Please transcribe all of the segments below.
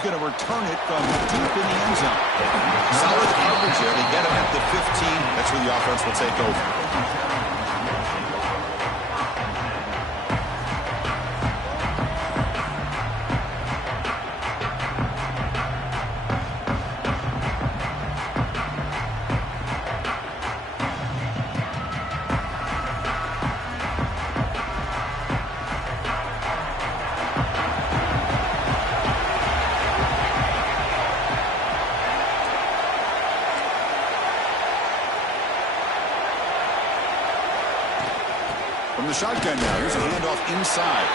he's going to return it from deep in the end zone. Solid coverage there. They get him at the 15. That's where the offense will take over. From the shotgun now, here's a handoff inside.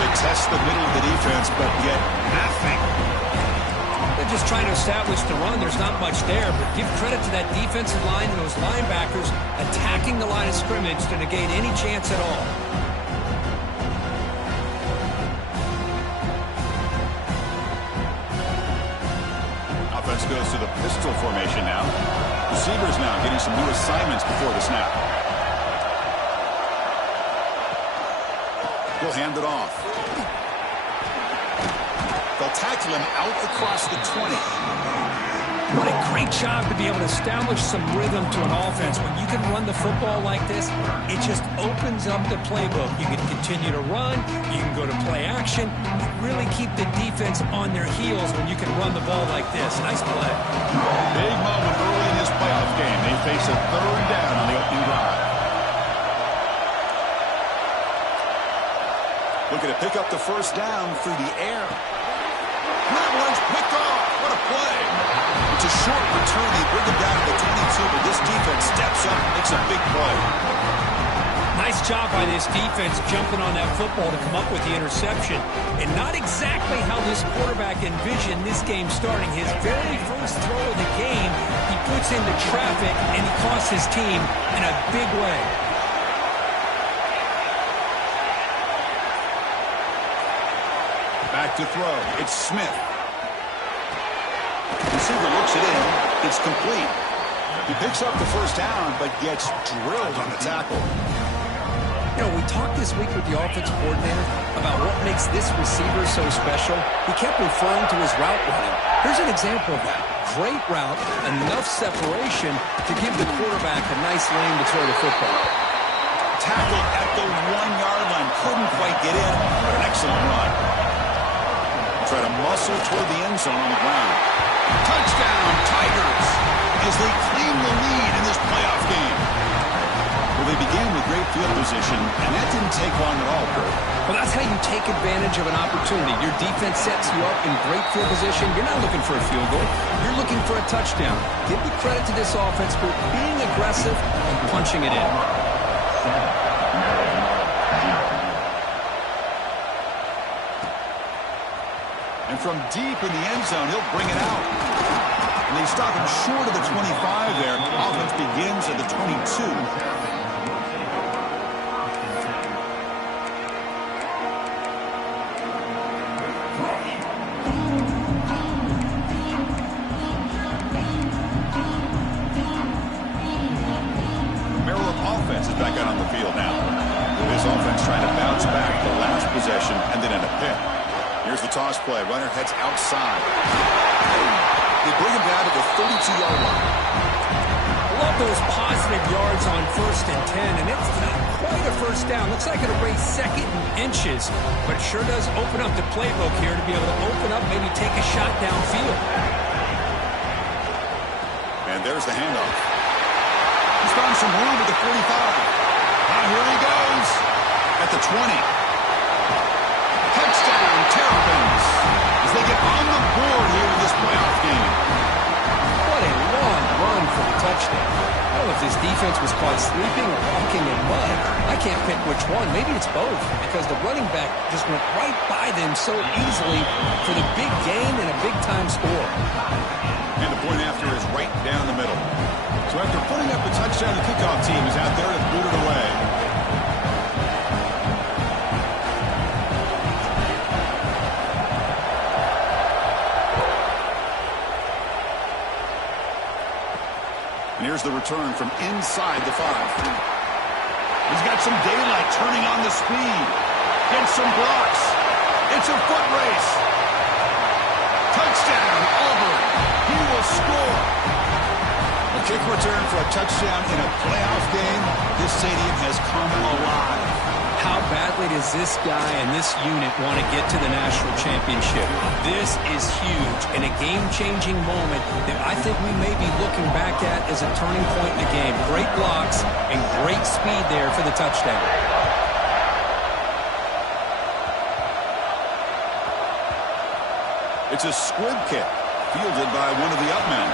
They test the middle of the defense, but get nothing. They're just trying to establish the run. There's not much there, but give credit to that defensive line and those linebackers attacking the line of scrimmage to negate any chance at all. Offense goes to the pistol formation now. Receivers now getting some new assignments before the snap. He'll hand it off. They'll tackle him out across the 20. What a great job to be able to establish some rhythm to an offense. When you can run the football like this, it just opens up the playbook. You can continue to run. You can go to play action. You really keep the defense on their heels when you can run the ball like this. Nice play. Big moment early in this playoff game. They face a third down on the opening drive. Looking to pick up the first down through the air. That one's picked off. What a play. It's a short return. They bring him down to the 22, but this defense steps up and makes a big play. Nice job by this defense jumping on that football to come up with the interception. And not exactly how this quarterback envisioned this game starting. His very first throw of the game, he puts into traffic, and he costs his team in a big way. Back to throw. It's Smith. Receiver looks it in. It's complete. He picks up the first down, but gets drilled on the tackle. You know, we talked this week with the offensive coordinator about what makes this receiver so special. He kept referring to his route running. Here's an example of that. Great route, enough separation to give the quarterback a nice lane to throw the football. Tackled at the 1-yard line. Couldn't quite get in, but an excellent run. Try to muscle toward the end zone on the ground. Touchdown, Tigers, as they claim the lead in this playoff game. Well, they began with great field position, and that didn't take long at all, Kurt. Well, that's how you take advantage of an opportunity. Your defense sets you up in great field position. You're not looking for a field goal. You're looking for a touchdown. Give the credit to this offense for being aggressive and punching it in. And from deep in the end zone, he'll bring it out. And they stop him short of the 25 there. Offense begins at the 22. Maryland offense is back out on the field now. This offense trying to bounce back the last possession and then end a pick. Here's the toss play. Runner heads outside. They bring him down to the 32-yard line. I love those positive yards on 1st and 10, and it's not quite a first down. Looks like it'll raise 2nd and inches, but it sure does open up the playbook here to be able to open up, maybe take a shot downfield. And there's the handoff. He's found some room at the 45. Now here he goes at the 20. Touchdown, Terrapins, as they get on the board here in this playoff game. What a long run for the touchdown. I don't know if this defense was caught sleeping or walking in mud. I can't pick which one. Maybe it's both, because the running back just went right by them so easily for the big gain and a big-time score. And the point after is right down the middle. So after putting up a touchdown, the kickoff team is out there to boot it away. And here's the return from inside the 5. He's got some daylight turning on the speed. Gets some blocks. It's a foot race. Kick return for a touchdown in a playoff game. This stadium has come alive. How badly does this guy and this unit want to get to the national championship? This is huge and a game-changing moment that I think we may be looking back at as a turning point in the game. Great blocks and great speed there for the touchdown. It's a squib kick, fielded by one of the up men.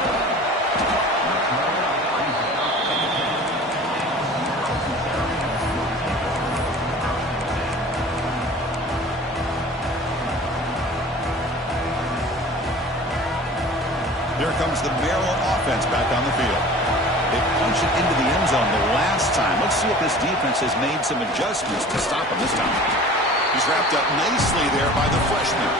Here comes the Maryland offense back on the field. They punch it into the end zone the last time. Let's see if this defense has made some adjustments to stop him this time. He's wrapped up nicely there by the freshman.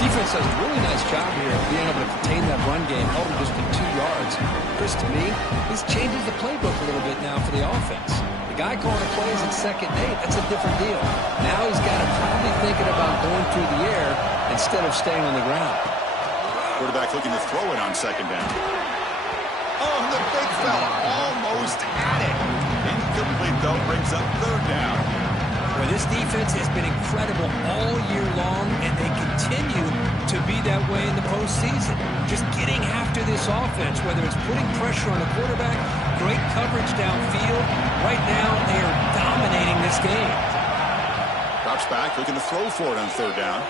Defense does a really nice job here of being able to contain that run game, held him just to 2 yards. Chris, to me, this changes the playbook a little bit now for the offense. The guy calling the plays at 2nd and 8, that's a different deal. Now he's got to probably thinking about going through the air instead of staying on the ground. Quarterback looking to throw it on 2nd down. Oh, the big fella almost had it. Incomplete, though, brings up 3rd down. Well, this defense has been incredible all year long, and they continue to be that way in the postseason. Just getting after this offense, whether it's putting pressure on the quarterback, great coverage downfield. Right now, they are dominating this game. Drops back, looking to throw for it on 3rd down.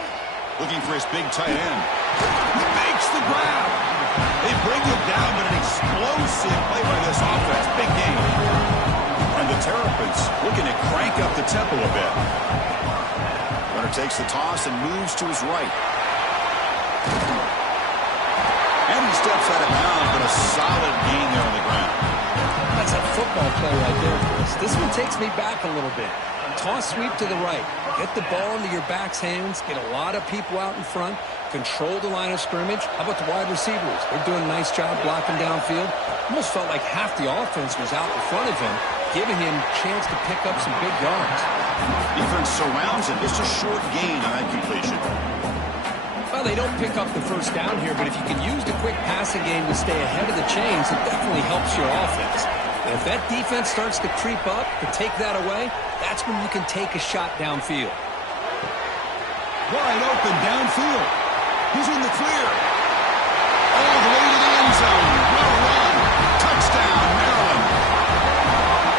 Looking for his big tight end. He makes the grab. They bring him down, but an explosive play by this offense. Big game. And the Terrapins looking to crank up the tempo a bit. Runner takes the toss and moves to his right. And he steps out of bounds, but a solid gain there on the ground. That's a football play right there, Chris. This one takes me back a little bit. Toss sweep to the right. Get the ball into your back's hands. Get a lot of people out in front. Control the line of scrimmage. How about the wide receivers? They're doing a nice job blocking downfield. Almost felt like half the offense was out in front of him, giving him a chance to pick up some big yards. Defense surrounds him. Just a short gain on that completion. Well, they don't pick up the first down here, but if you can use the quick passing game to stay ahead of the chains, it definitely helps your offense. And if that defense starts to creep up, to take that away, that's when you can take a shot downfield. Wide open downfield. He's in the clear. All the way to the end zone. Well run. Touchdown, Maryland.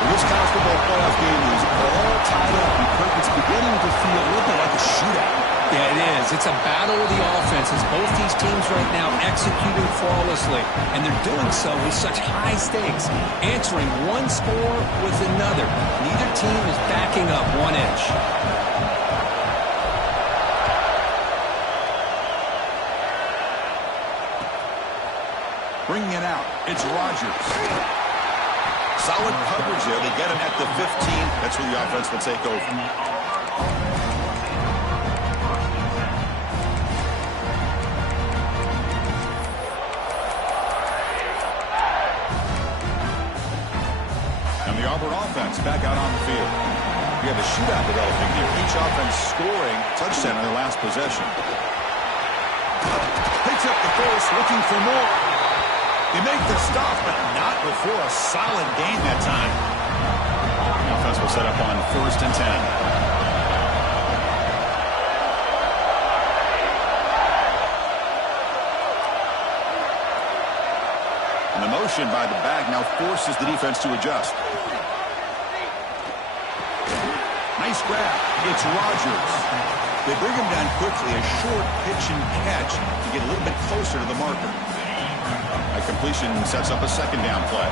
Well, this college football playoff game is all tied up, and it's beginning to feel a little bit like a shootout. Yeah, it is. It's a battle of the offenses. Both these teams right now executing flawlessly, and they're doing so with such high stakes, answering one score with another. Neither team is backing up 1 inch. Bringing it out, it's Rogers. Solid coverage there. They get him at the 15. That's where the offense will take over. And the Auburn offense back out on the field. We have a shootout developing here. Each offense scoring touchdown in their last possession. Picks up the first, looking for more. They make the stop, but not before a solid gain that time. The offense will set up on 1st and 10. And the motion by the back now forces the defense to adjust. Nice grab. It's Rogers. They bring him down quickly. A short pitch and catch to get a little bit closer to the marker. That completion sets up a 2nd down play.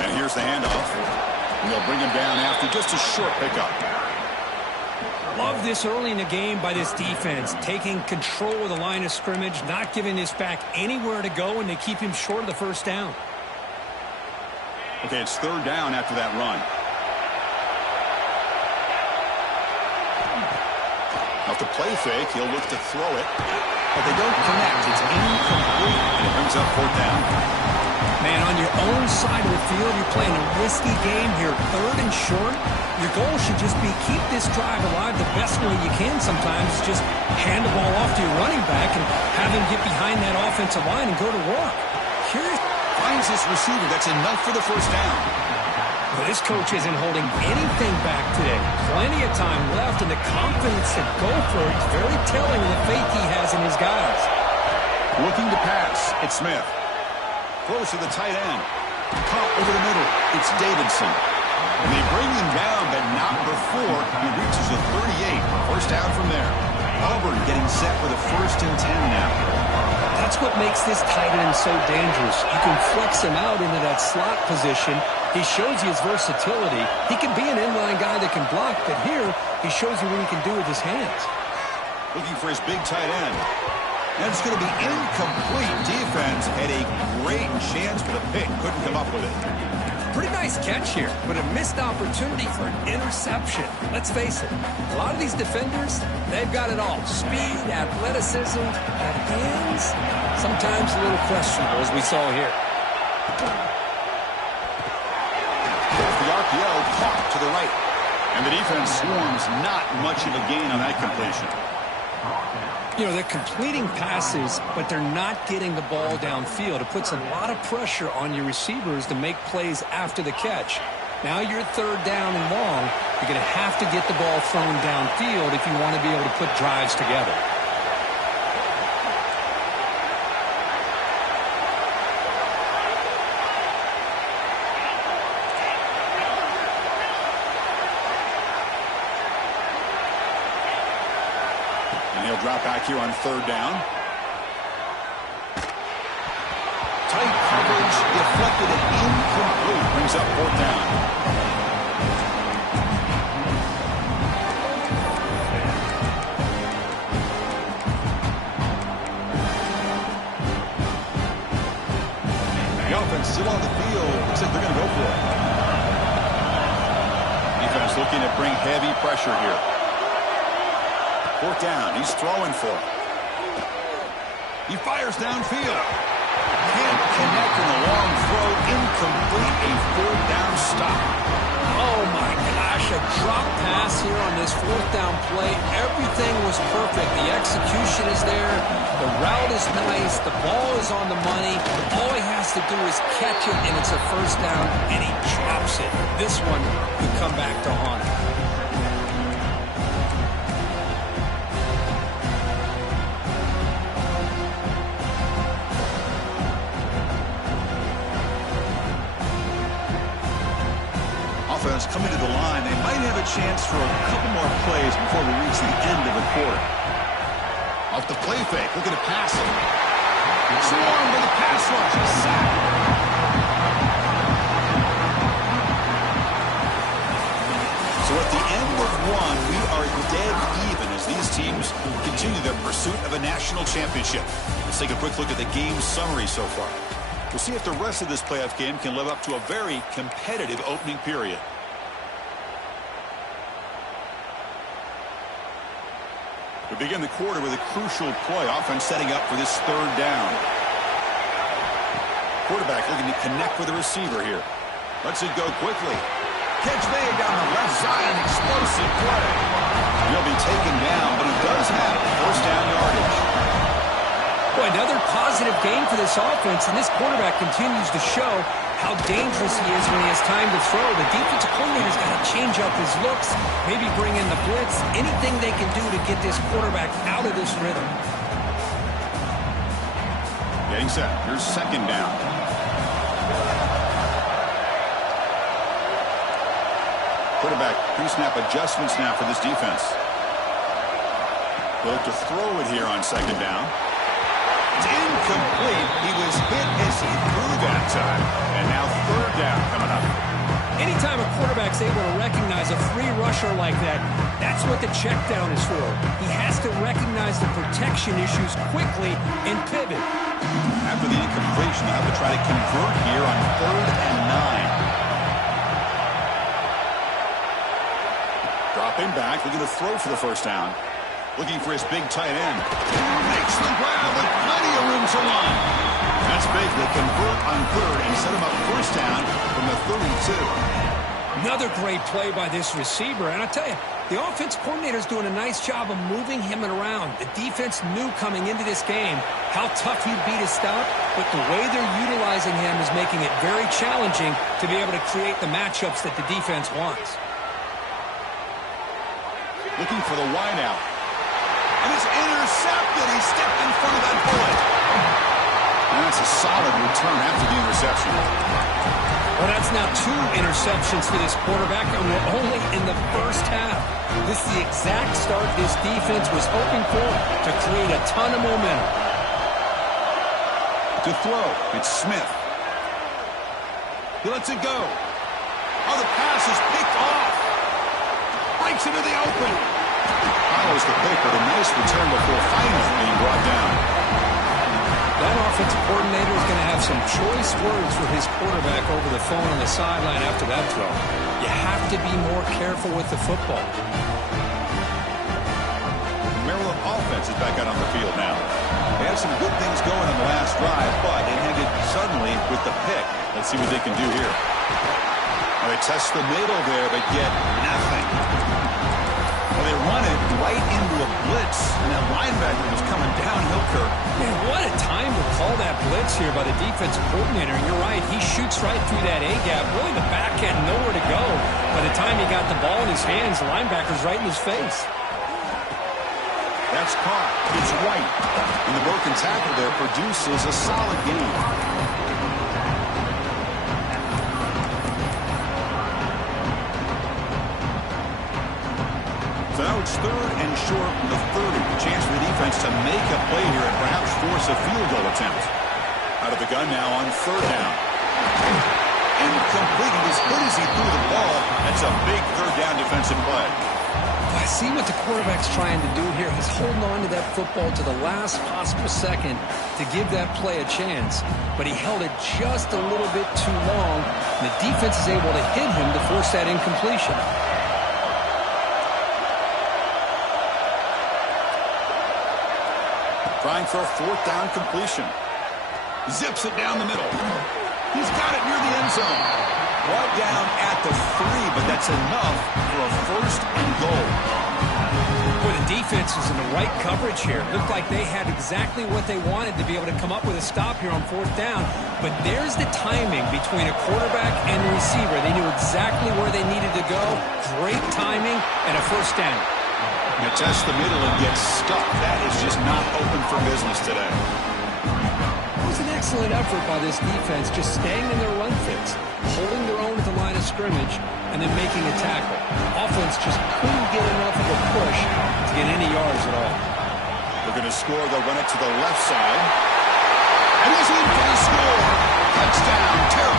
And here's the handoff. And they'll bring him down after just a short pickup. Love this early in the game by this defense, taking control of the line of scrimmage, not giving this back anywhere to go, and they keep him short of the 1st down. Okay, it's 3rd down after that run. Off the play fake, he'll look to throw it, but they don't connect. It's incomplete, and it brings up 4th down. Man, on your own side of the field, you're playing a risky game here, 3rd and short. Your goal should just be keep this drive alive the best way you can sometimes. Just hand the ball off to your running back and have him get behind that offensive line and go to work. Curious. Finds his receiver. That's enough for the first down. Well, this coach isn't holding anything back today. Plenty of time left, and the confidence to go for it is very telling of the faith he has in his guys. Looking to pass. It's Smith. Throws to the tight end. Caught over the middle. It's Davidson. And they bring him down, but not before he reaches the 38. First down from there. Auburn getting set for the 1st and 10 now. That's what makes this tight end so dangerous. You can flex him out into that slot position. He shows you his versatility. He can be an inline guy that can block, but here he shows you what he can do with his hands. Looking for his big tight end. And it's going to be incomplete. Defense had a great chance for the pick. Couldn't come up with it. Pretty nice catch here, but a missed opportunity for an interception. Let's face it, a lot of these defenders, they've got it all. Speed, athleticism, but hands, sometimes a little questionable, as we saw here. The RPO caught to the right. And the defense swarms not much of a gain on that completion. You know, they're completing passes, but they're not getting the ball downfield. It puts a lot of pressure on your receivers to make plays after the catch. Now you're 3rd down and long. You're going to have to get the ball thrown downfield if you want to be able to put drives together. He'll drop back here on 3rd down. Tight coverage, deflected and incomplete. Brings up 4th down. The offense still on the field. Looks like they're going to go for it. Defense looking to bring heavy pressure here. 4th down. He's throwing for it. He fires downfield. Can't connect in the long throw. Incomplete. A 4th down stop. Oh, my gosh. A drop pass here on this 4th down play. Everything was perfect. The execution is there. The route is nice. The ball is on the money. All he has to do is catch it, and it's a 1st down, and he drops it. This one could come back to haunt him. Offense coming to the line. They might have a chance for a couple more plays before we reach the end of the quarter. Off the play fake, looking to pass it. Swarm with the pass rush. He's sacked. So at the end of 1, we are dead even as these teams continue their pursuit of a national championship. Let's take a quick look at the game summary so far. We'll see if the rest of this playoff game can live up to a very competitive opening period. We begin the quarter with a crucial play. Offense setting up for this 3rd down. Quarterback looking to connect with the receiver here. Lets it go quickly. Catch made down the left side. An explosive play. He'll be taken down, but he does have 1st down yardage. Boy, another positive game for this offense, and this quarterback continues to show how dangerous he is when he has time to throw. The defensive coordinator's got to change up his looks, maybe bring in the blitz, anything they can do to get this quarterback out of this rhythm. Getting set. Here's 2nd down. Quarterback pre-snap adjustments now for this defense. They'll look to throw it here on 2nd down. It's incomplete. He was hit as he threw that time. And now 3rd down coming up. Anytime a quarterback's able to recognize a free rusher like that, that's what the check down is for. He has to recognize the protection issues quickly and pivot. After the incompletion, they'll have to try to convert here on 3rd and 9. Dropping back, looking to throw for the 1st down. Looking for his big tight end. Makes the grab with plenty of room to run. That's big. They convert on third and set him up first down from the 32. Another great play by this receiver. And I tell you, the offense coordinator is doing a nice job of moving him around. The defense knew coming into this game how tough he'd be to stop, but the way they're utilizing him is making it very challenging to be able to create the matchups that the defense wants. Looking for the wideout. And it's intercepted. He stepped in front of that bullet. And that's a solid return after the interception. Well, that's now 2 interceptions for this quarterback, and we're only in the first half. This is the exact start this defense was hoping for to create a ton of momentum. To throw, it's Smith. He lets it go. Oh, the pass is picked off. Breaks into the open. Follows the pick with a nice return before finally being brought down. That offensive coordinator is going to have some choice words for his quarterback over the phone on the sideline after that throw. You have to be more careful with the football. Maryland offense is back out on the field now. They had some good things going in the last drive, but it ended suddenly with the pick. Let's see what they can do here. Well, they test the middle there, but get nothing. Well, they run it right into a blitz, and that linebacker was coming downhill, Kirk. Man, what a time to call that blitz here by the defensive coordinator. And you're right, he shoots right through that A-gap. Really, the back had nowhere to go. By the time he got the ball in his hands, the linebacker's right in his face. That's caught. It's White. And the broken tackle there produces a solid gain. So now it's third and short from the 30. Chance for the defense to make a play here and perhaps force a field goal attempt. Out of the gun now on third down. And completing as good as he threw the ball. That's a big third down defensive play. I see what the quarterback's trying to do here. He's holding on to that football to the last possible second to give that play a chance. But he held it just a little bit too long. And the defense is able to hit him to force that incompletion. Trying for a fourth down completion. Zips it down the middle. He's got it near the end zone. Brought down at the 3, but that's enough for a first and goal. Boy, the defense was in the right coverage here. Looked like they had exactly what they wanted to be able to come up with a stop here on fourth down. But there's the timing between a quarterback and the receiver. They knew exactly where they needed to go. Great timing and a first down. You test the middle and get stuck. That is just not open for business today. It was an excellent effort by this defense, just staying in their run fits, holding their own at the line of scrimmage, and then making a tackle. Offense just couldn't get enough of a push to get any yards at all. They're going to score. They'll run it to the left side. And he's in for the score. Touchdown, Terp.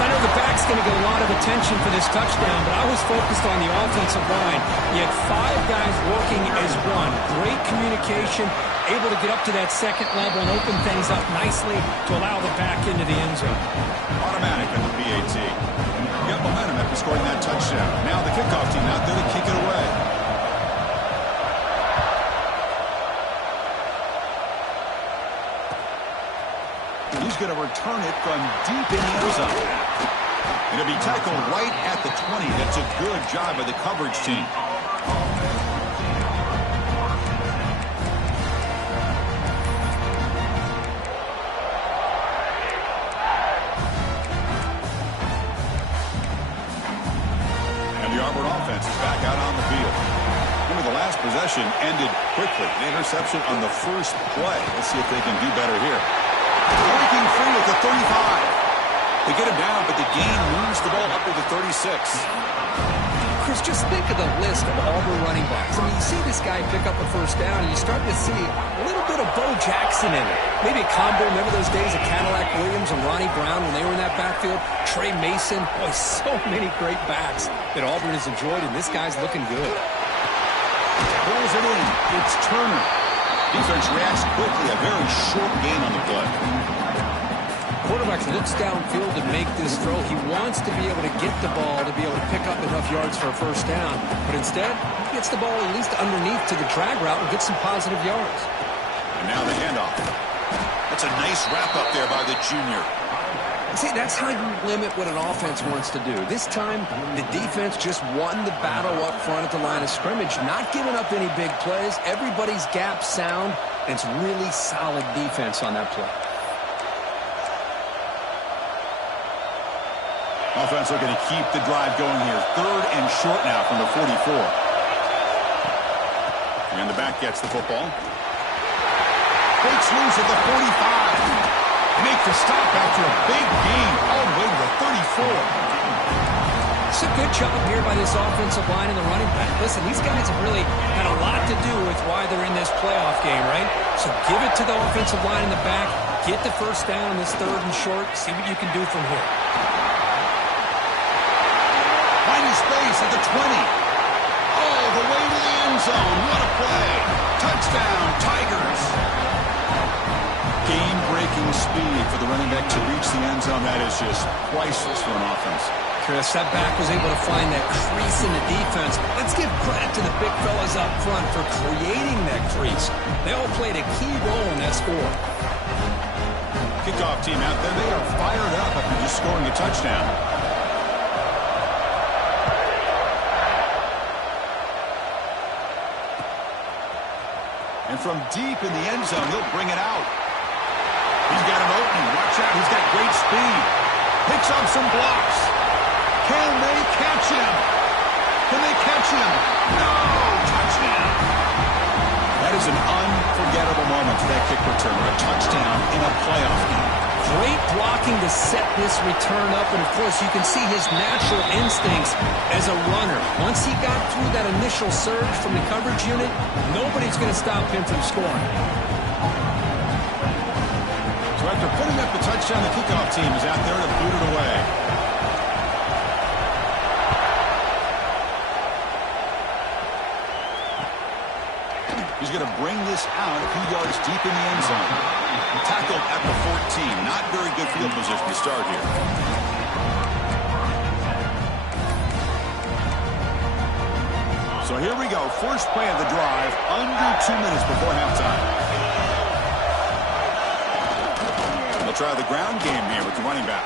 I know the back's going to get a lot of attention for this touchdown, but I was focused on the offensive line. You had 5 guys working as one. Great communication, able to get up to that second level and open things up nicely to allow the back into the end zone. Automatic in the PAT. Got momentum after scoring that touchdown. Now the kickoff team out there to kick it away. He's going to return it from deep in the end zone. It'll be tackled right at the 20. That's a good job by the coverage team. And the Auburn offense is back out on the field. Remember, the last possession ended quickly. The interception on the first play. Let's see if they can do better here. Breaking free at the 35. They get him down, but the gain moves the ball up to the 36. Chris, just think of the list of Auburn running backs. I mean, you see this guy pick up a first down, and you start to see a little bit of Bo Jackson in it. Maybe a combo. Remember those days of Cadillac Williams and Ronnie Brown when they were in that backfield? Trey Mason. Boy, so many great backs that Auburn has enjoyed, and this guy's looking good. Pulls it in. It's Turner. Defense reacts quickly. A very short gain on the play. Quarterback looks downfield to make this throw. He wants to be able to get the ball to be able to pick up enough yards for a first down. But instead, he gets the ball at least underneath to the drag route and gets some positive yards. And now the handoff. That's a nice wrap-up there by the junior. See, that's how you limit what an offense wants to do. This time, the defense just won the battle up front at the line of scrimmage, not giving up any big plays. Everybody's gap sound, and it's really solid defense on that play. Offense looking to keep the drive going here. 3rd and short now from the 44. And the back gets the football. Breaks loose at the 45. They make the stop after a big gain all the way to the 34. It's a good job here by this offensive line and the running back. Listen, these guys have really had a lot to do with why they're in this playoff game, right? So give it to the offensive line in the back. Get the first down on this 3rd and short. See what you can do from here. Finding space at the 20. All the way to the end zone. What a play. Touchdown, Tigers. Game-breaking speed for the running back to reach the end zone. That is just priceless for an offense. Chris, that back was able to find that crease in the defense. Let's give credit to the big fellas up front for creating that crease. They all played a key role in that score. Kickoff team out there. They are fired up after just scoring a touchdown. And from deep in the end zone, he'll bring it out. He's got an opening. Watch out. He's got great speed. Picks up some blocks. Can they catch him? Can they catch him? No! Touchdown. That is an unforgettable moment for that kick return. A touchdown in a playoff game. Great blocking to set this return up. And, of course, you can see his natural instincts as a runner. Once he got through that initial surge from the coverage unit, nobody's going to stop him from scoring. So after putting up the touchdown, the kickoff team is out there to boot it away. He's going to bring this out a few yards deep in the end zone. Tackled at the 14. Not very good field position to start here. So here we go. First play of the drive. Under 2 minutes before halftime. They'll try the ground game here with the running back.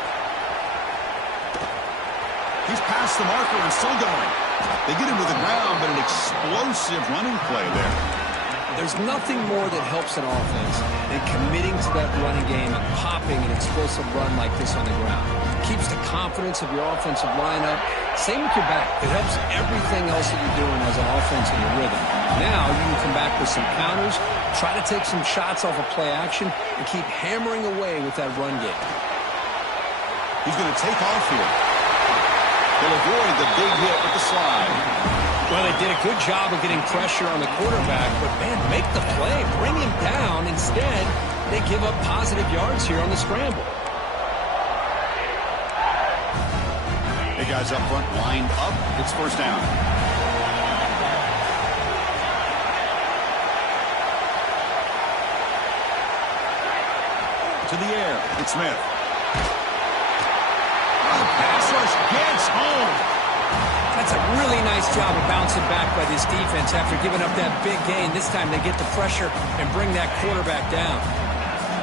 He's past the marker and still going. They get him to the ground, but an explosive running play there. There's nothing more that helps an offense than committing to that running game and popping an explosive run like this on the ground. It keeps the confidence of your offensive lineup. Same with your back. It helps everything else that you're doing as an offense in your rhythm. Now you can come back with some counters, try to take some shots off of play action, and keep hammering away with that run game. He's going to take off here. They'll avoid the big hit with the slide. Well, they did a good job of getting pressure on the quarterback, but, man, make the play. Bring him down. Instead, they give up positive yards here on the scramble. Hey, guys up front lined up. It's first down. To the air. It's Smith. Oh, pass rush gets home. That's a really nice job of bouncing back by this defense after giving up that big gain. This time they get the pressure and bring that quarterback down.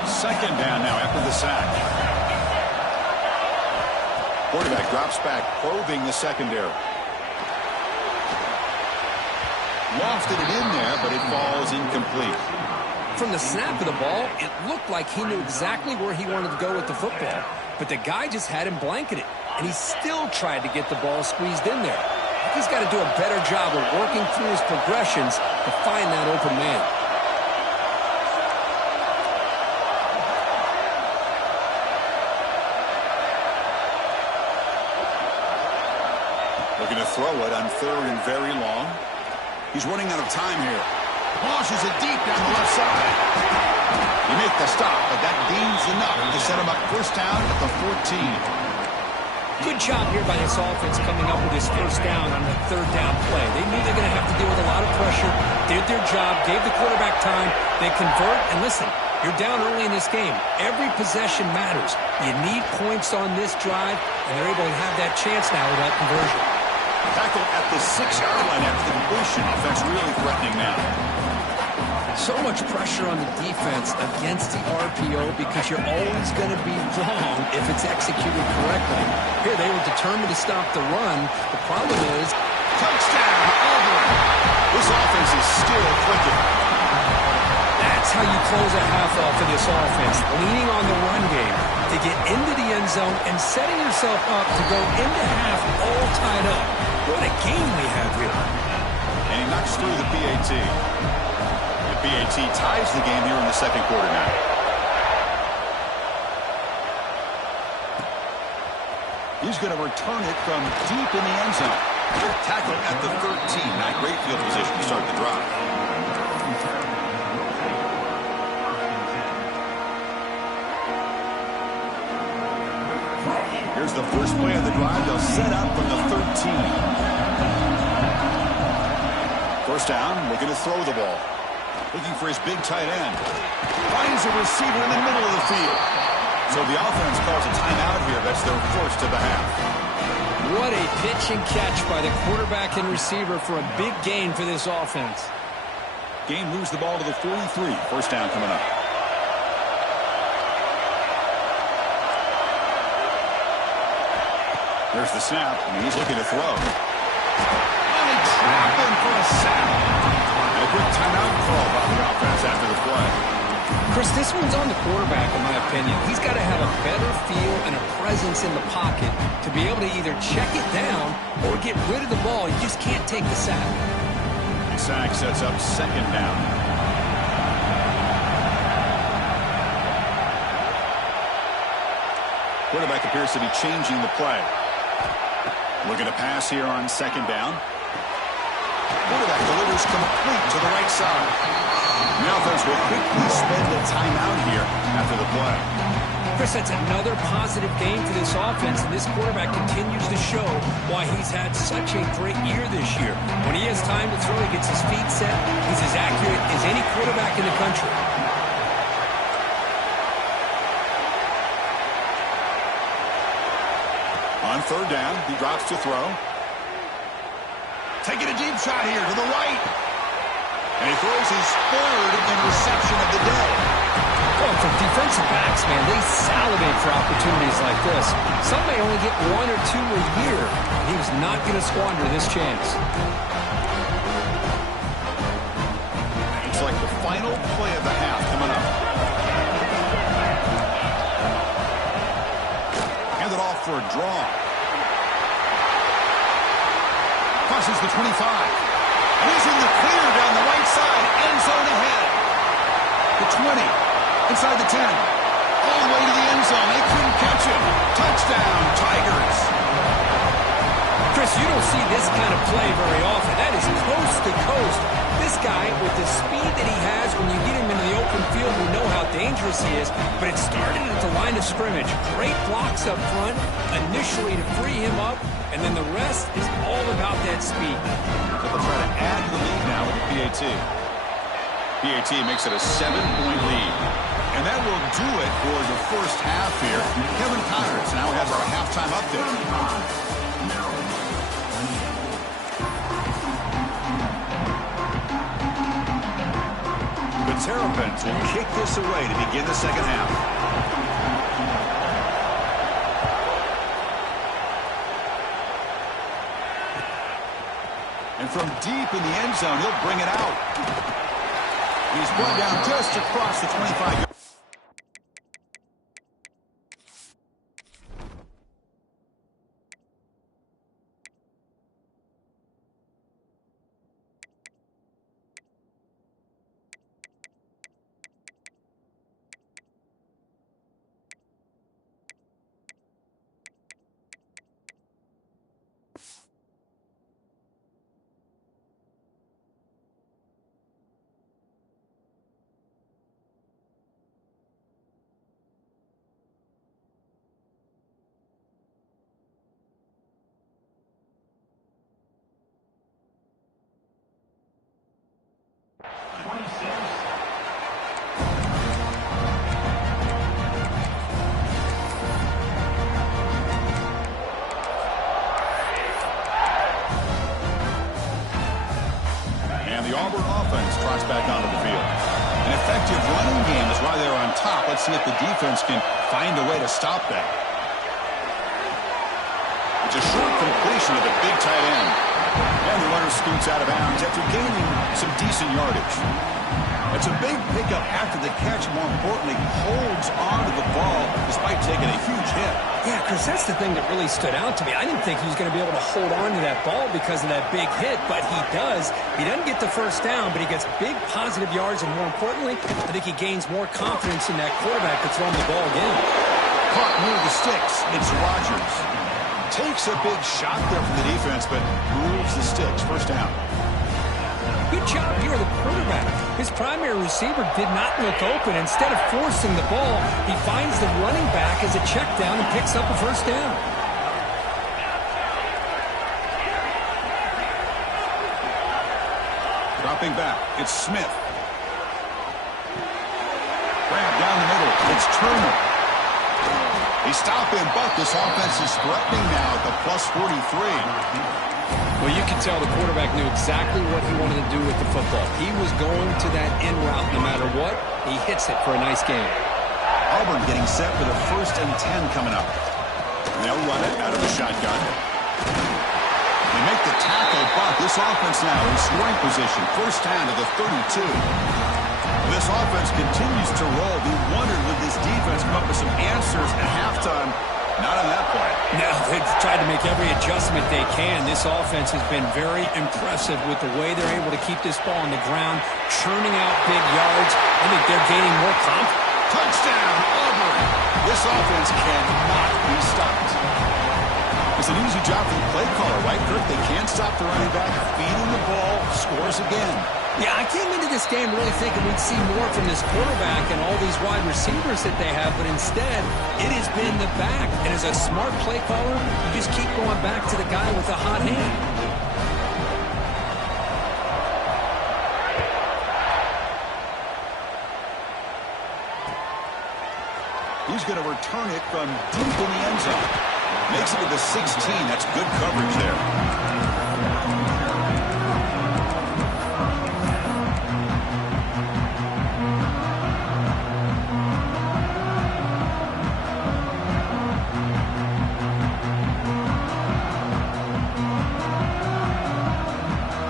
Second down now after the sack. Quarterback drops back, probing the secondary. Lofted it in there, but it falls incomplete. From the snap of the ball, it looked like he knew exactly where he wanted to go with the football. But the guy just had him blanketed, and he still tried to get the ball squeezed in there. He's got to do a better job of working through his progressions to find that open man. Looking to throw it on 3rd and very long. He's running out of time here. Launches it deep down the left side. He makes the stop, but that gains enough to set him up first down at the 14. Good job here by this offense coming up with his first down on the 3rd down play. They knew they were going to have to deal with a lot of pressure, did their job, gave the quarterback time. They convert, and listen, you're down early in this game. Every possession matters. You need points on this drive, and they're able to have that chance now with that conversion. Tackle at the 6-yard line after the completion. Offense really threatening now. So much pressure on the defense against the RPO because you're always going to be wrong if it's executed correctly. Here, they were determined to stop the run. The problem is, touchdown, Auburn. This offense is still clicking. That's how you close a half off of this offense, leaning on the run game to get into the end zone and setting yourself up to go into half all tied up. What a game we have here. And he knocks through the PAT. The PAT ties the game here in the second quarter now. He's going to return it from deep in the end zone. Tackle at the 13. Not great field position to start the drive. Here's the first play of the drive. They'll set up from the 13. First down, looking to throw the ball. Looking for his big tight end. Finds a receiver in the middle of the field. So the offense calls a timeout here. That's their first of the half. What a pitch and catch by the quarterback and receiver for a big gain for this offense. Game moves the ball to the 43. First down coming up. There's the snap, and he's looking to throw. And they trap him for a sack. And a quick timeout call by the offense after the play. Chris, this one's on the quarterback, in my opinion. He's got to have a better feel and a presence in the pocket to be able to either check it down or get rid of the ball. You just can't take the sack. The sack sets up second down. Quarterback appears to be changing the play. Looking to pass here on second down. Quarterback delivers complete to the right side. The offense will quickly spend a timeout here after the play. Chris, that's another positive game for this offense, and this quarterback continues to show why he's had such a great year this year. When he has time to throw, he gets his feet set. He's as accurate as any quarterback in the country. On third down, he drops to throw. Taking a deep shot here to the right. And he throws his third interception of the day. Well, for defensive backs, man, they salivate for opportunities like this. Some may only get one or two a year. He was not going to squander this chance. It's like the final play of the half coming up. Hand it off for a draw. Crosses the 25. And he's in the clear down the right side. End zone ahead. The 20. Inside the 10. All the way to the end zone. They couldn't catch him. Touchdown, Tigers. Chris, you don't see this kind of play very often. That is coast to coast. This guy, with the speed that he has, when you get him into the open field, we know how dangerous he is. But it started at the line of scrimmage. Great blocks up front, initially to free him up, and then the rest is all about that speed. So they'll try to add to the lead now with the PAT. PAT makes it a 7-point lead. And that will do it for the first half here. Kevin Connors now has our halftime update. The Terrapins will kick this away to begin the second half. And from deep in the end zone, he'll bring it out. He's brought down just across the 25-yard. And the Auburn offense trots back onto the field. top. Let's see if the defense can find a way to stop that. It's a short completion to the big tight end. And the runner scoots out of bounds after gaining some decent yardage. It's a big pickup after the catch. More importantly, holds on to the ball despite taking a huge hit. Yeah, Chris, that's the thing that really stood out to me. I didn't think he was going to be able to hold on to that ball because of that big hit, but he does. He doesn't get the first down, but he gets big positive yards, and more importantly, I think he gains more confidence in that quarterback to throw him the ball again. Caught near the sticks. It's Rodgers. Takes a big shot there from the defense, but moves the sticks. First down. Good job here, the quarterback. His primary receiver did not look open. Instead of forcing the ball, he finds the running back as a check down and picks up a first down. Dropping back, it's Smith. Grab down the middle, it's Turner. They stop him, but this offense is threatening now at the plus 43. Well, you can tell the quarterback knew exactly what he wanted to do with the football. He was going to that in route no matter what. He hits it for a nice game. Auburn getting set for the 1st and 10 coming up. They'll run it out of the shotgun. They make the tackle, but this offense now in scoring position. First down to the 32. This offense continues to roll. We wondered would this defense come up with some answers at halftime. Not on that point. No, they've tried to make every adjustment they can. This offense has been very impressive with the way they're able to keep this ball on the ground, churning out big yards. I think they're gaining more confidence. Touchdown, Auburn. This offense cannot be stopped. It's an easy job for the play caller, right, Kirk? They can't stop the running back, feeding the ball, scores again. Yeah, I came into this game really thinking we'd see more from this quarterback and all these wide receivers that they have, but instead, it has been the back. And as a smart play caller, you just keep going back to the guy with the hot hand. He's going to return it from deep in the end zone. Makes it to the 16. That's good coverage there.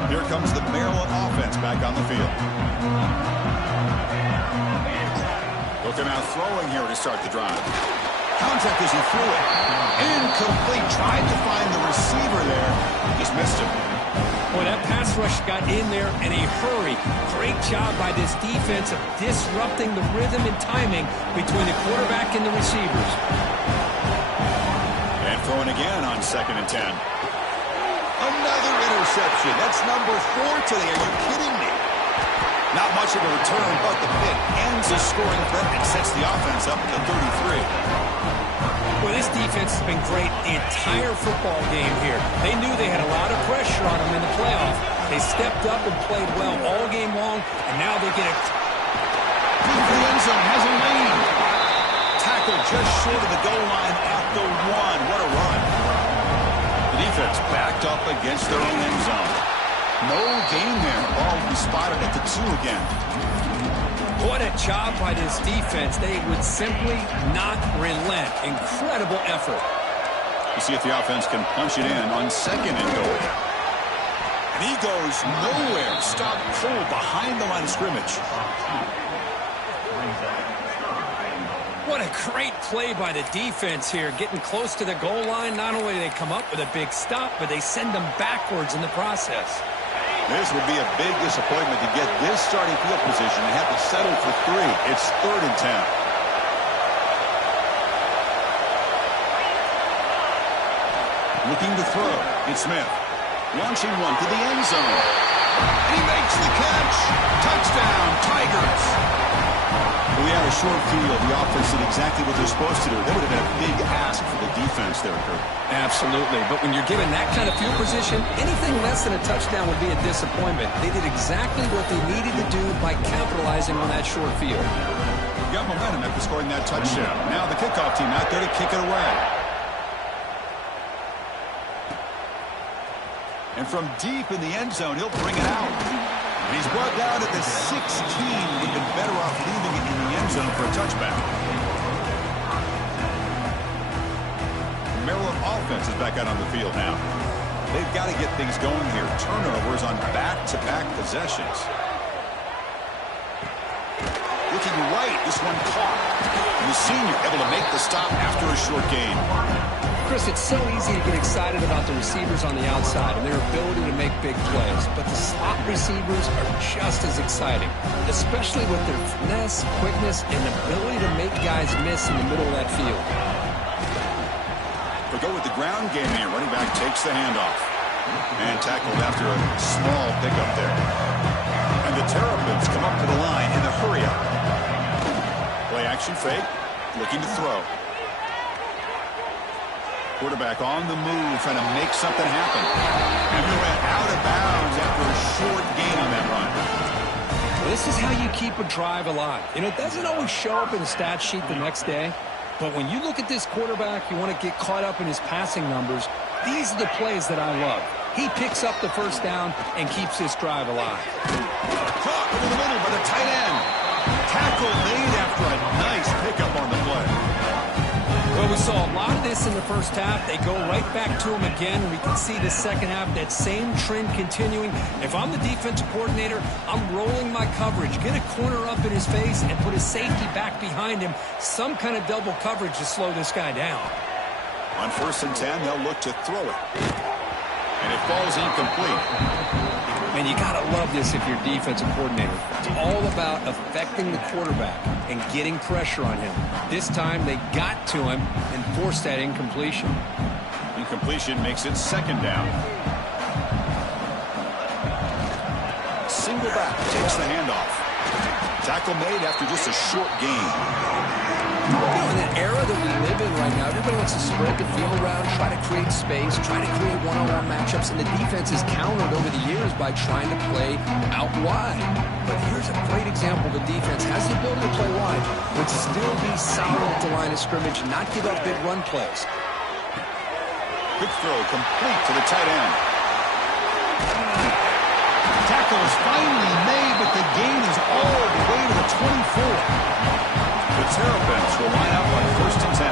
Here comes the Maryland offense back on the field. Looking out throwing here to start the drive. Contact as he threw it. Incomplete. Tried to find the receiver there. Just missed him. Boy, that pass rush got in there in a hurry. Great job by this defense of disrupting the rhythm and timing between the quarterback and the receivers. And throwing again on 2nd and 10. Another interception. That's number 4 today. Are you kidding me? Not much of a return, but the pick ends the scoring threat and sets the offense up at the 33. Well, this defense has been great the entire football game here. They knew they had a lot of pressure on them in the playoff. They stepped up and played well all game long, and now they get it. Deep in the end zone, has a lane. Tackle just short of the goal line at the 1. What a run. The defense backed up against their own end zone. No gain there. Ball will be spotted at the 2 again. What a job by this defense. They would simply not relent. Incredible effort. You see if the offense can punch it in on 2nd and goal. And he goes nowhere. Stop cold behind the line of scrimmage. What a great play by the defense here. Getting close to the goal line. Not only do they come up with a big stop, but they send them backwards in the process. This would be a big disappointment to get this starting field position and have to settle for 3. It's 3rd and 10. Looking to throw. It's Smith. Launching one to the end zone. And he makes the catch. Touchdown, Tigers. We had a short field. The offense did exactly what they're supposed to do. That would have been a big ask for the defense there, Kurt. Absolutely. But when you're given that kind of field position, anything less than a touchdown would be a disappointment. They did exactly what they needed to do by capitalizing on that short field. Got momentum after scoring that touchdown. Now the kickoff team out there to kick it away. And from deep in the end zone, he'll bring it out. And he's brought down at the 16. Would have been better off leaving it in the end zone for a touchback. Maryland offense is back out on the field now. They've got to get things going here. Turnovers on back-to-back possessions. Looking right, this one caught. And the senior able to make the stop after a short gain. Chris, it's so easy to get excited about the receivers on the outside and their ability to make big plays, but the slot receivers are just as exciting, especially with their finesse, quickness, and ability to make guys miss in the middle of that field. We'll go with the ground game here. Running back takes the handoff. And tackled after a small pickup there. And the Terrapins come up to the line in the hurry-up. Play action fake, looking to throw. Quarterback on the move, trying to make something happen. And he went out of bounds after a short gain on that run. Well, this is how you keep a drive alive. You know, it doesn't always show up in the stat sheet the next day, but when you look at this quarterback, you want to get caught up in his passing numbers. These are the plays that I love. He picks up the first down and keeps this drive alive. Caught over the middle by the tight end. Tackle made after a nice pickup on the play. Well, we saw a lot of this in the first half. They go right back to him again. We can see the second half, that same trend continuing. If I'm the defensive coordinator, I'm rolling my coverage. Get a corner up in his face and put his safety back behind him. Some kind of double coverage to slow this guy down. On 1st and 10, they'll look to throw it. And it falls incomplete. Man, you got to love this if you're a defensive coordinator. It's all about affecting the quarterback and getting pressure on him. This time, they got to him and forced that incompletion. Incompletion makes it 2nd down. Single back takes the handoff. Tackle made after just a short gain. You know, in an era that we live in right now, everybody wants to spread the field around, try to create space, try to create one-on-one matchups, and the defense is countered over the years by trying to play out wide. But here's a great example. The defense has the ability to play wide, but still be solid at the line of scrimmage and not give up big run plays. Quick throw complete to the tight end. Tackle is finally made, but the gain is all the way to the 24. The Terrapins will line up on 1st and 10.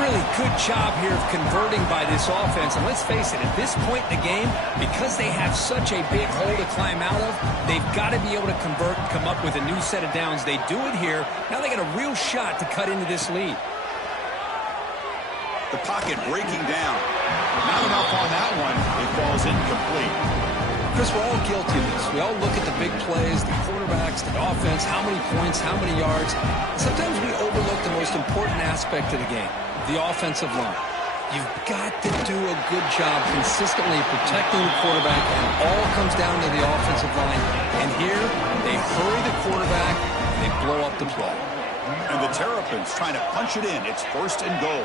Really good job here of converting by this offense. And let's face it, at this point in the game, because they have such a big hole to climb out of, they've got to be able to convert and come up with a new set of downs. They do it here. Now they got a real shot to cut into this lead. The pocket breaking down. Not enough on that one. It falls incomplete. Chris, we're all guilty of this. We all look at the big plays, the quarterbacks, the offense, how many points, how many yards. Sometimes we overlook the most important aspect of the game, the offensive line. You've got to do a good job consistently protecting the quarterback, and it all comes down to the offensive line. And here, they hurry the quarterback, and they blow up the play. And the Terrapins trying to punch it in. It's 1st and goal.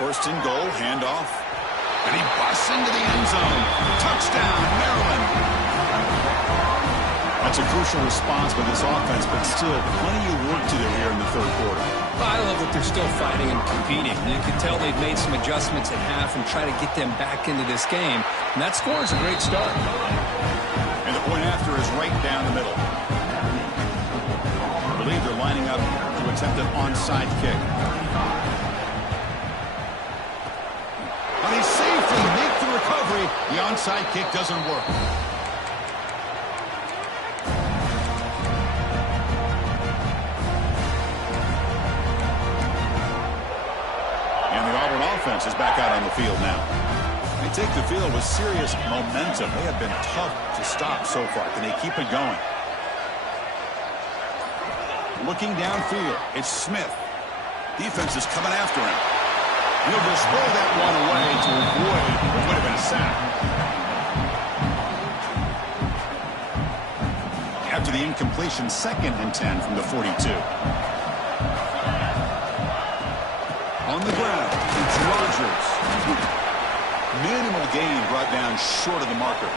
1st and goal, handoff. And he busts into the end zone. Touchdown, Maryland. That's a crucial response by this offense, but still plenty of work to do here in the 3rd quarter. I love that they're still fighting and competing. You can tell they've made some adjustments at half and try to get them back into this game. And that score is a great start. And the point after is right down the middle. I believe they're lining up to attempt an onside kick. And he safely makes the recovery. The onside kick doesn't work. And the Auburn offense is back out on the field now. They take the field with serious momentum. They have been tough to stop so far. Can they keep it going? Looking downfield, it's Smith. Defense is coming after him. He'll just throw that one away to avoid what would have been a sack. After the incompletion, 2nd and 10 from the 42. On the ground, it's Rogers. Minimal gain brought down short of the marker.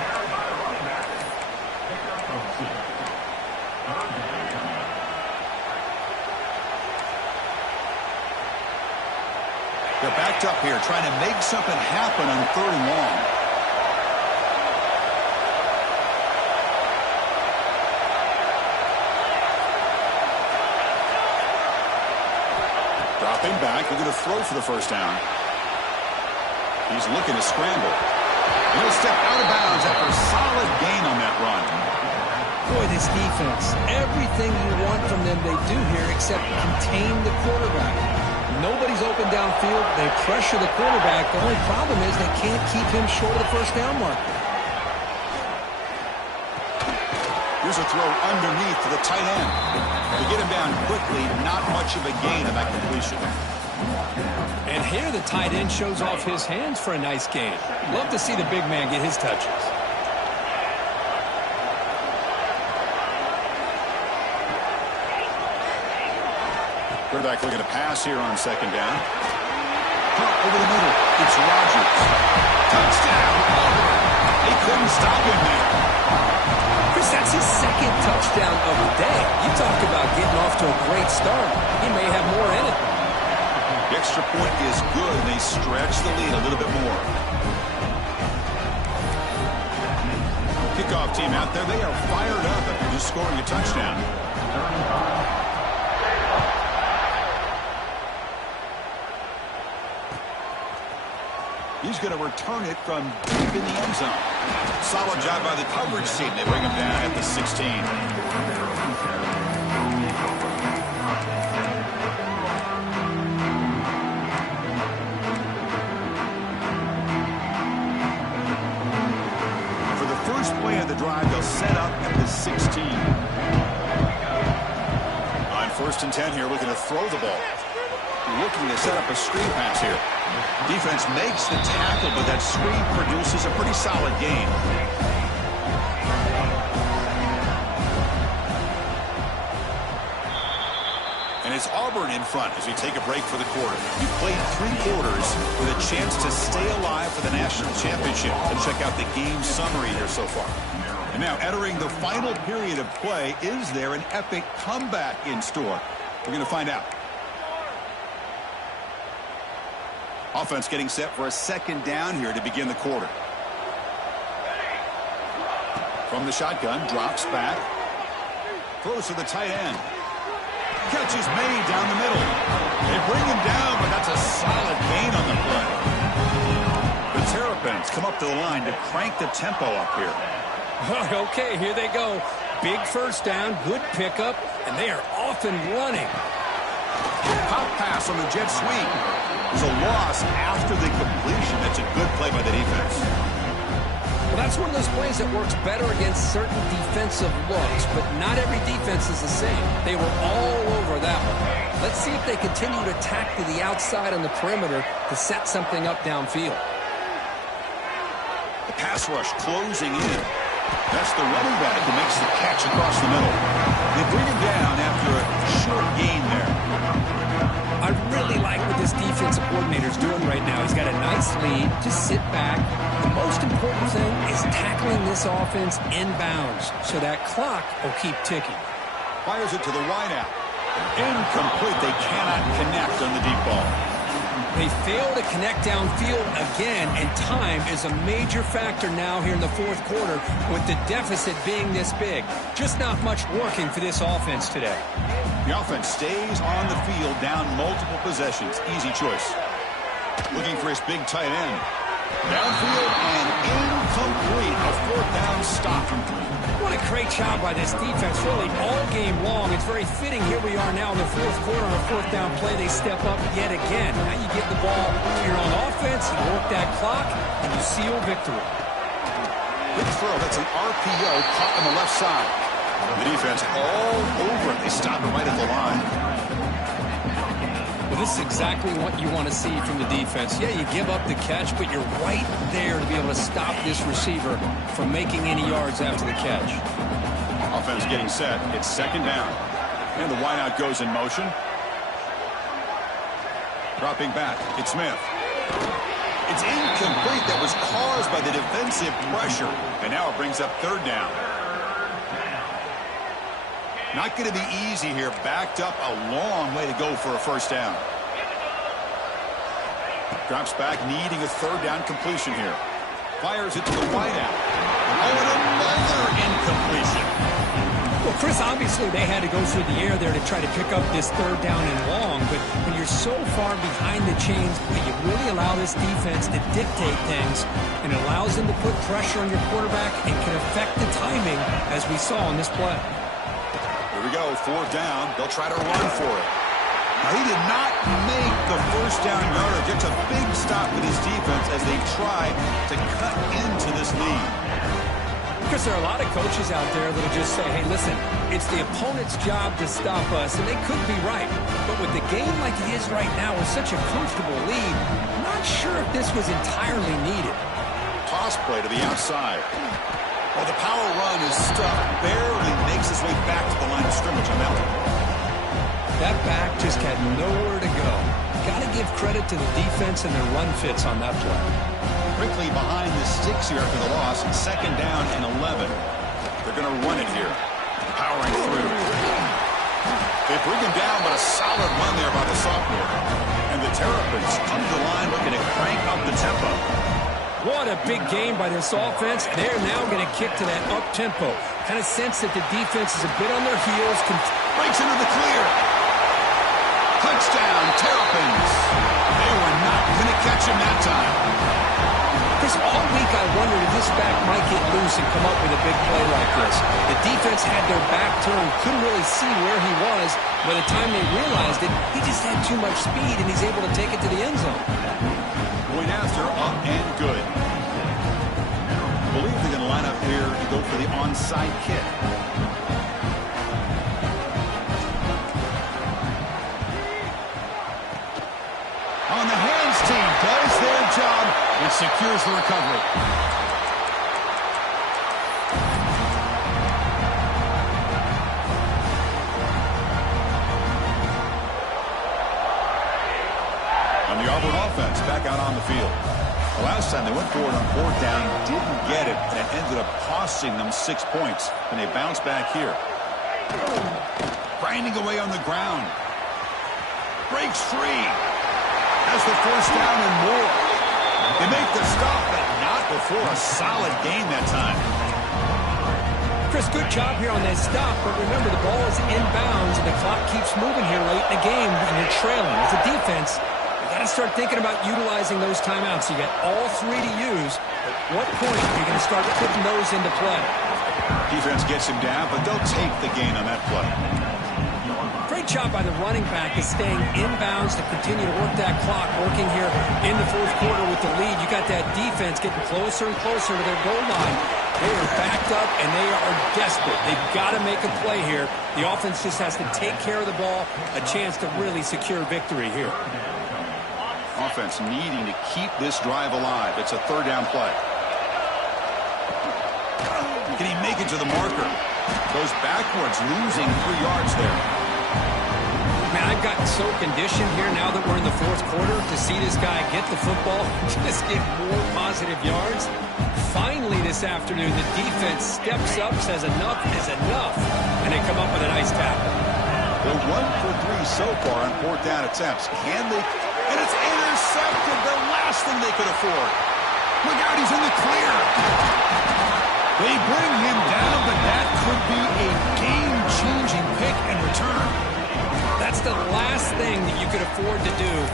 They're backed up here, trying to make something happen on 3rd and long. Dropping back, looking to throw for the first down. He's looking to scramble. And he'll step out of bounds after a solid gain on that run. Boy, this defense, everything you want from them they do here except contain the quarterback. Nobody's open downfield. They pressure the quarterback. The only problem is they can't keep him short of the first down marker. Here's a throw underneath to the tight end. To get him down quickly, not much of a gain of that completion. And here the tight end shows off his hands for a nice gain. Love to see the big man get his touches. Quarterback looking to pass here on second down. Caught over the middle. It's Rodgers. Touchdown. They couldn't stop him there. Chris, that's his second touchdown of the day. You talk about getting off to a great start. He may have more in it. The extra point is good, and they stretch the lead a little bit more. Kickoff team out there. They are fired up after just scoring a touchdown. He's going to return it from deep in the end zone. Solid job by the coverage team. They bring him down at the 16. For the first play of the drive, they'll set up at the 16. On 1st and 10 here, looking to throw the ball. Looking to set up a screen pass here. Defense makes the tackle, but that screen produces a pretty solid gain. And it's Auburn in front as we take a break for the quarter. You played 3 quarters with a chance to stay alive for the national championship. Let's check out the game summary here so far. And now entering the final period of play, is there an epic comeback in store? We're going to find out. Offense getting set for a second down here to begin the quarter. From the shotgun, drops back. Throws to the tight end. Catch is made down the middle. They bring him down, but that's a solid gain on the play. The Terrapins come up to the line to crank the tempo up here. Okay, here they go. Big first down, good pickup, and they are off and running. Pop pass on the jet sweep. There's a loss after the completion. That's a good play by the defense. Well, that's one of those plays that works better against certain defensive looks, but not every defense is the same. They were all over that one. Let's see if they continue to attack to the outside on the perimeter to set something up downfield. The pass rush closing in. That's the running back who makes the catch across the middle. They bring him down after a short gain there. I really like what this defensive coordinator is doing right now. He's got a nice lead. Just sit back. The most important thing is tackling this offense inbounds so that clock will keep ticking. Fires it to the wideout. Incomplete. They cannot connect on the deep ball. They fail to connect downfield again, and time is a major factor now here in the 4th quarter with the deficit being this big. Just not much working for this offense today. The offense stays on the field down multiple possessions. Easy choice. Looking for his big tight end. Downfield and incomplete. A 4th down stop. What a great job by this defense, really, all game long. It's very fitting. Here we are now in the 4th quarter on a 4th down play. They step up yet again. Now you get the ball to your own offense, you work that clock, and you seal victory. Good throw. That's an RPO caught on the left side. The defense all over it. They stop it right at the line. Well, this is exactly what you want to see from the defense. Yeah, you give up the catch, but you're right there to be able to stop this receiver from making any yards after the catch. Offense getting set. It's second down. And the wideout goes in motion. Dropping back. It's Smith. It's incomplete. That was caused by the defensive pressure. And now it brings up 3rd down. Not going to be easy here. Backed up a long way to go for a first down. Drops back, needing a 3rd down completion here. Fires it to the wideout. Oh, and another incompletion. Well, Chris, obviously they had to go through the air there to try to pick up this third down and long, but when you're so far behind the chains, you really allow this defense to dictate things, and it allows them to put pressure on your quarterback and can affect the timing, as we saw on this play. Here we go, fourth down. They'll try to run for it. Now, he did not make the first down yardage. It's a big stop for this defense as they try to cut into this lead. Because there are a lot of coaches out there that will just say, hey, listen, it's the opponent's job to stop us, and they could be right. But with the game like it is right now with such a comfortable lead, I'm not sure if this was entirely needed. Toss play to the outside. Well, the power run is stuffed, barely makes his way back to the line of scrimmage on that one. That back just had nowhere to go. Got to give credit to the defense and their run fits on that play. Quickly behind the sticks here after the loss. Second down and 11. They're going to run it here. Powering through. They bring him down, but a solid run there by the sophomore. And the Terrapins come to the line looking to crank up the tempo. What a big game by this offense. They're now going to kick to that up-tempo. Kind of sense that the defense is a bit on their heels. Breaks into the clear. Touchdown, Terrapins. They were not going to catch him that time. Chris, all week I wondered if this back might get loose and come up with a big play like this. The defense had their back turned, couldn't really see where he was. By the time they realized it, he just had too much speed, and he's able to take it to the end zone. Point after, up and good. I believe they're going to line up here to go for the onside kick. On the hands team does their job and secures the recovery. On the Auburn offense, back out on the field. The last time they went forward on fourth down, didn't get it, and it ended up costing them 6 points. And they bounce back here. Grinding away on the ground. Breaks free. Has the first down and more. They make the stop, but not before a solid gain that time. Chris, good job here on that stop, but remember the ball is inbounds and the clock keeps moving here late in the game and you're trailing. As a defense, you got to start thinking about utilizing those timeouts. You got all three to use. At what point are you going to start putting those into play? Defense gets him down, but they'll take the gain on that play. Great job by the running back is staying inbounds to continue to work that clock, working here in the fourth quarter with the lead. You got that defense getting closer and closer to their goal line. They are backed up, and they are desperate. They've got to make a play here. The offense just has to take care of the ball, a chance to really secure victory here. Offense needing to keep this drive alive. It's a third down play. Can he make it to the marker? Goes backwards, losing 3 yards there. Man, I've gotten so conditioned here now that we're in the fourth quarter to see this guy get the football, just get more positive yards. Finally this afternoon, the defense steps up, says enough is enough, and they come up with a nice tackle. They're 1 for 3 so far on fourth down attempts. Can they? And it's intercepted, the last thing they could afford. Look out, he's in the clear. They bring him down, but that could be a game-changing pick and return. That's the last thing that you could afford to do.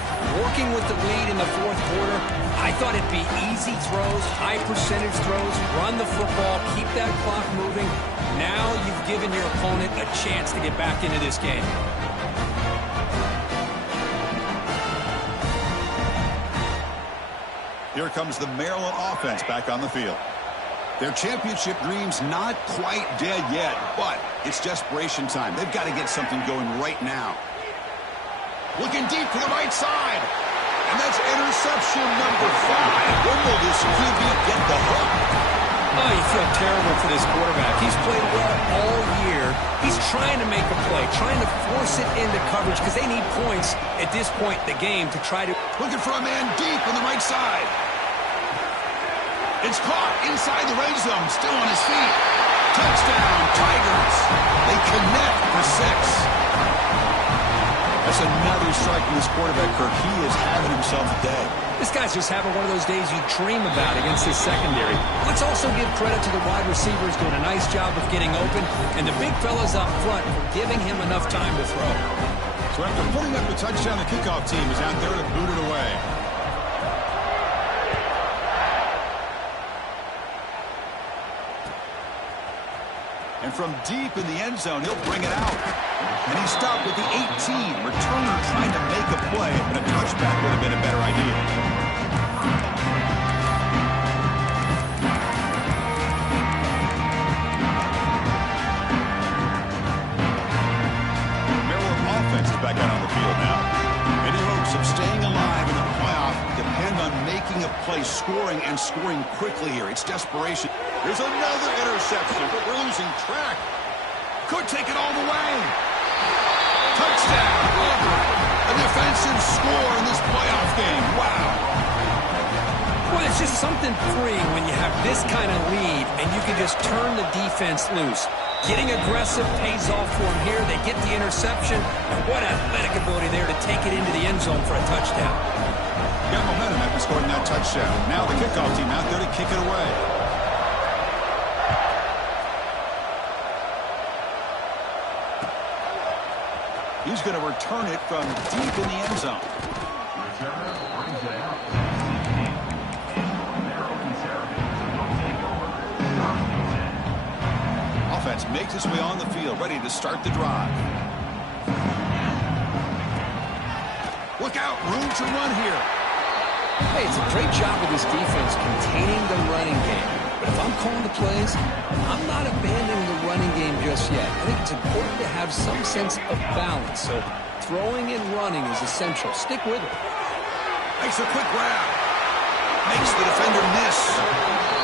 Working with the lead in the fourth quarter, I thought it'd be easy throws, high percentage throws, run the football, keep that clock moving. Now you've given your opponent a chance to get back into this game. Here comes the Maryland offense back on the field. Their championship dreams not quite dead yet, but it's desperation time. They've got to get something going right now. Looking deep to the right side. And that's interception number 5. When will this QB get the hook? Oh, you feel terrible for this quarterback. He's played well all year. He's trying to make a play, trying to force it into coverage because they need points at this point in the game to try to... Looking for a man deep on the right side. It's caught inside the red zone, still on his feet. Touchdown, Tigers. They connect for 6. That's another strike from this quarterback, Kirk. He is having himself a day. This guy's just having one of those days you dream about against his secondary. Let's also give credit to the wide receivers doing a nice job of getting open, and the big fellas up front for giving him enough time to throw. So after putting up the touchdown, the kickoff team is out there to boot it away. And from deep in the end zone, he'll bring it out. And he stopped with the 18. Returner trying to make a play, and a touchback would have been a better idea. Maryland offense is back out on the field now. Any hopes of staying alive in the playoff depend on making a play, scoring, and scoring quickly here. It's desperation. There's another interception, but we're losing track. Could take it all the way. Touchdown. A defensive score in this playoff game. Wow. Well, it's just something freeing when you have this kind of lead and you can just turn the defense loose. Getting aggressive pays off for them here. They get the interception, and what athletic ability there to take it into the end zone for a touchdown. Got momentum after scoring that touchdown. Now the kickoff team out there to kick it away. He's going to return it from deep in the end zone. Offense makes its way on the field, ready to start the drive. Look out, room to run here. Hey, it's a great job of this defense containing the running game. But if I'm calling the plays, I'm not abandoning the running game just yet. I think it's important to have some sense of balance. So throwing and running is essential. Stick with it. Makes a quick grab. Makes the defender miss.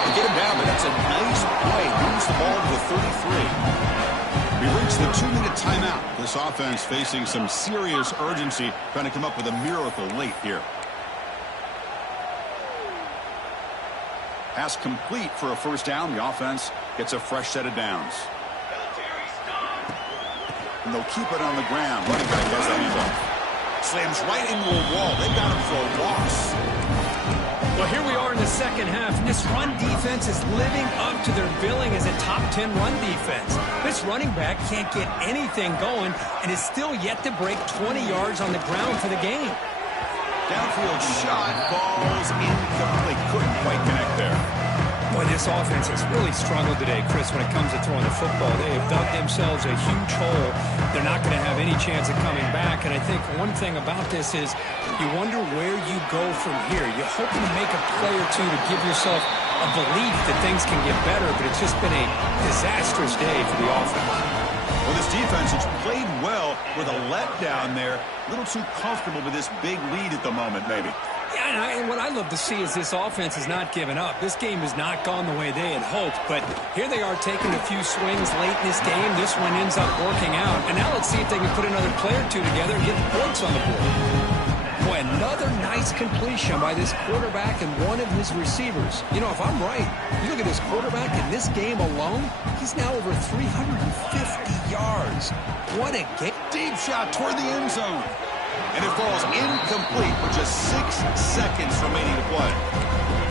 They get him down, but that's a nice play. Moves the ball to the 33. We reach the 2-minute timeout. This offense facing some serious urgency, trying to come up with a miracle late here. Pass complete for a first down. The offense gets a fresh set of downs. And they'll keep it on the ground. Running back has the handoff. Slams right into a wall. They've got him for a loss. Well, here we are in the second half, and this run defense is living up to their billing as a top 10 run defense. This running back can't get anything going and is still yet to break 20 yards on the ground for the game. Downfield shot falls incomplete. Couldn't quite connect there. Boy, this offense has really struggled today, Chris, when it comes to throwing the football. They have dug themselves a huge hole. They're not going to have any chance of coming back. And I think one thing about this is you wonder where you go from here. You're hoping to make a play or two to give yourself a belief that things can get better, but it's just been a disastrous day for the offense. Well, this defense has played well with a letdown there. A little too comfortable with this big lead at the moment, maybe. Yeah, and what I love to see is this offense has not given up. This game has not gone the way they had hoped, but here they are taking a few swings late in this game. This one ends up working out, and now let's see if they can put another play or two together and get the points on the board. Boy, another nice completion by this quarterback and one of his receivers. You know, if I'm right, you look at this quarterback in this game alone, he's now over 350 yards. What a game. Deep shot toward the end zone. And it falls incomplete with just 6 seconds remaining to play.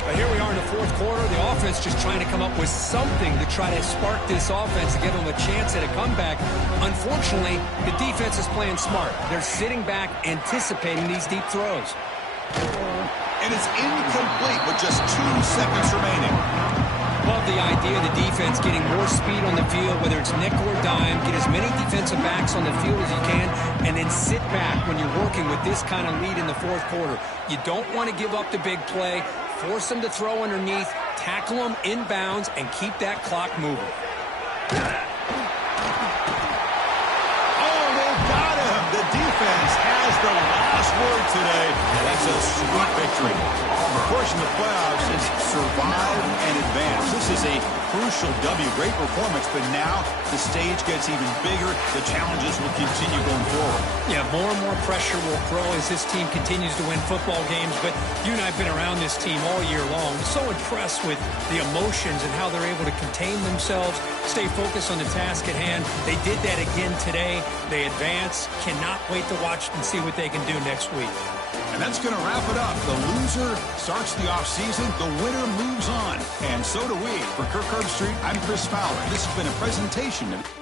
But here we are in the fourth quarter. The offense just trying to come up with something to try to spark this offense to give them a chance at a comeback. Unfortunately, the defense is playing smart. They're sitting back, anticipating these deep throws. And it's incomplete with just 2 seconds remaining. Love the idea of the defense getting more speed on the field, whether it's nickel or dime, get as many defensive backs on the field as you can, and then sit back when you're working with this kind of lead in the fourth quarter. You don't want to give up the big play, force them to throw underneath, tackle them inbounds, and keep that clock moving. Oh, they got him. The defense has the last word today. They is a sweet victory. Of course, in the playoffs, it's survive and advance. This is a crucial W. Great performance, but now the stage gets even bigger. The challenges will continue going forward. Yeah, more and more pressure will grow as this team continues to win football games. But you and I have been around this team all year long. So impressed with the emotions and how they're able to contain themselves, stay focused on the task at hand. They did that again today. They advance. Cannot wait to watch and see what they can do next week. And that's going to wrap it up. The loser starts the offseason. The winner moves on. And so do we. For Kirk Herbstreit, I'm Chris Fowler. This has been a presentation of